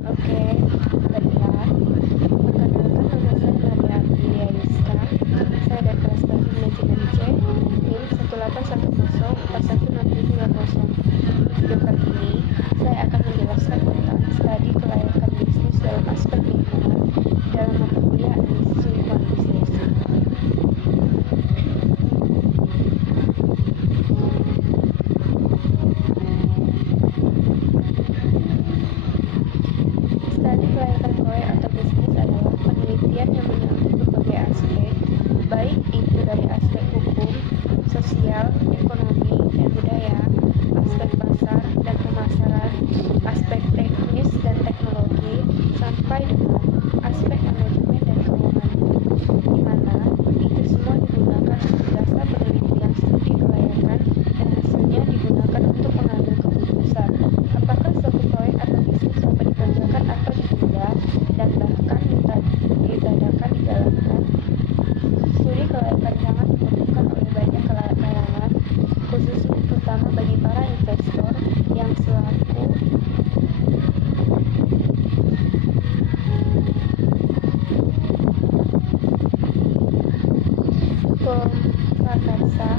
Oke, baiklah. Perkenalkan, nama saya Maria Aprilia Rizka. Saya dari kelas 1 manajemen C, NIM 181041620. Video kali ini, saya akan menjelaskan tentang studi kelayakan bisnis dalam aspek lingkungan dalam mata kuliah analisis lingkungan bisnis. Studi kelayakan proyek atau bisnis adalah penelitian yang menyangkut berbagai aspek, baik itu dari aspek hukum, sosial, ekonomi, dan budaya, aspek pasar dan pemasaran, aspek teknis dan teknologi, sampai dengan aspek manajemen dan keuangan, di mana itu semua digunakan untuk dasar penelitian studi kelayakan dan hasilnya digunakan untuk mengambil keputusan apakah suatu proyek atau bisnis dapat dikerjakan atau ditunda dan bahkan ditadakan dijalankan. Studi kelayakan sangat diperlukan oleh banyak kalangan, khususnya terutama bagi para investor yang selaku prakarsa,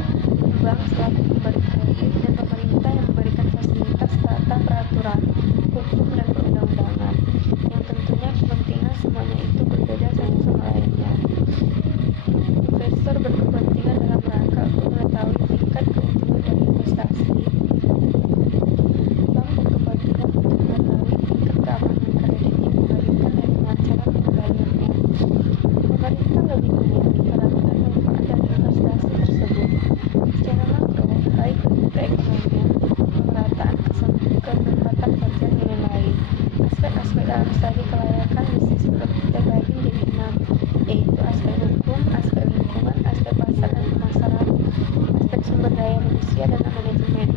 bank selaku pemberi kredit, dan pemerintah yang memberikan fasilitas tata peraturan, hukum, dan perundang-undangan, yang tentunya kepentingan semuanya itu berbeda satu sama lainnya. Investor berkepentingan dalam rangka untuk mengetahui tingkat keuntungan dari investasi. Bank berkepentingan untuk mengetahui tingkat keamanan kredit yang diberikan dan dengan cara pengembaliannya. Pemerintah lebih memiliki perhatian manfaat dari investasi tersebut. Secara makro, baik untuk perekonomian, pemerataan kesempatan kerja, dan lain-lain. Aspek-aspek dalam studi kelayakan bisnis terbagi menjadi 6, yaitu aspek hukum, aspek lingkungan, aspek pasar dan pemasaran, aspek sumber daya manusia dan manajemen,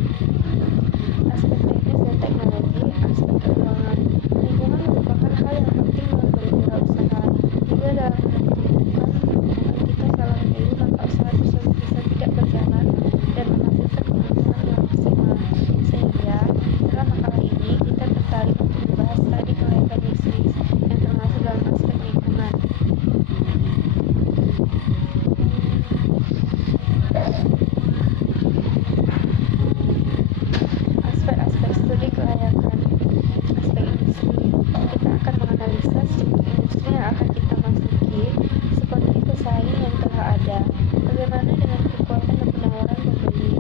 aspek teknis dan teknologi, aspek keuangan. Lingkungan merupakan hal yang penting dalam berwirausaha, juga dalam menentukan lingkungan kita salah memilih, maka usaha tersebut bisa tidak berjalan dan menghasilkan keuntungan yang maksimal. Sehingga, dalam makalah ini, kita tertarik untuk membahas studi kelayakan bisnis yang termasuk dalam aspek lingkungan. Aspek-aspek studi kelayakan. Aspek industri, kita akan menganalisa struktur industri yang akan kita masuki, seperti pesaing yang telah ada, bagaimana dengan kekuatan dan penawaran pembeli,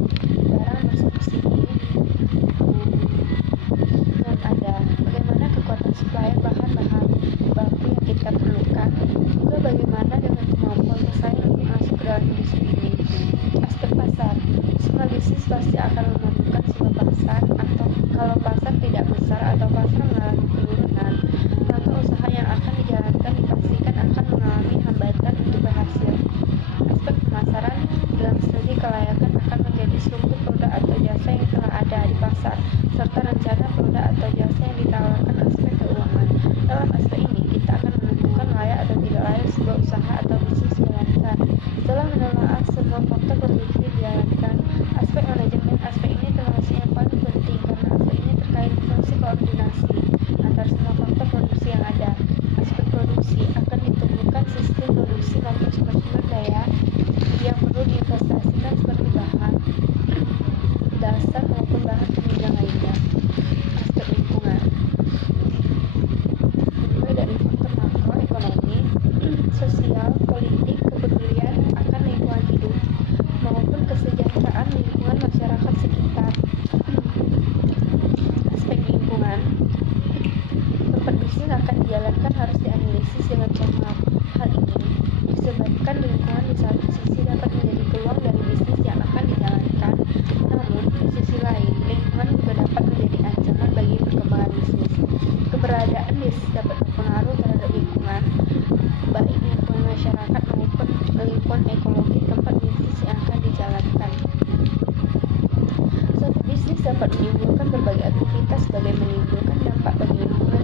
barang bersubsidi yang ada, bagaimana kekuatan supplier bahan-bahan baku yang kita perlukan, juga bagaimana dengan kemampuan pesaing untuk masuk ke dalam industri ini. Aspek pasar, semua bisnis pasti akan memerlukan sebuah pasar, atau kalau pasar tidak besar atau pasar mengalami penurunan, maka usaha yang akan dijalankan dipastikan akan mengalami hambatan untuk berhasil. Aspek pemasaran, dalam studi kelayakan akan menjadi struktur produk atau jasa yang telah ada di pasar, serta rencana produk atau jasa yang ditawarkan. Aspek keuangan, dalam aspek ini kita akan menentukan layak atau tidak layak sebuah usaha atau bisnis dijalankan. Setelah menelaah semua faktor berpikir dijalankan. Aspek manajemen, aspek ini termasuk yang paling penting karena aspek ini terkait fungsi koordinasi antara semua faktor produksi yang ada. Aspek produksi, akan ditemukan sistem produksi maupun sumber daya yang perlu diinvestasikan seperti bahan dasar maupun bahan penunjang lainnya. Aspek lingkungan, dimulai dari faktor makroekonomi, sosial, politik, kepedulian akan lingkungan hidup, maupun kesejahteraan lingkungan masyarakat sekitar. Aspek lingkungan, tempat bisnis akan dijalankan harus dianalisis dengan cermat. Hal ini disebabkan lingkungan di satu sisi dapat menjadi peluang dari bisnis yang akan dijalankan, namun di sisi lain lingkungan juga dapat menjadi ancaman bagi perkembangan bisnis. Keberadaan bisnis dapat berpengaruh terhadap lingkungan, baik lingkungan masyarakat maupun lingkungan ekologi tempat bisnis yang akan dijalankan. Suatu bisnis dapat menimbulkan berbagai aktivitas sebagai menimbulkan dampak bagi lingkungan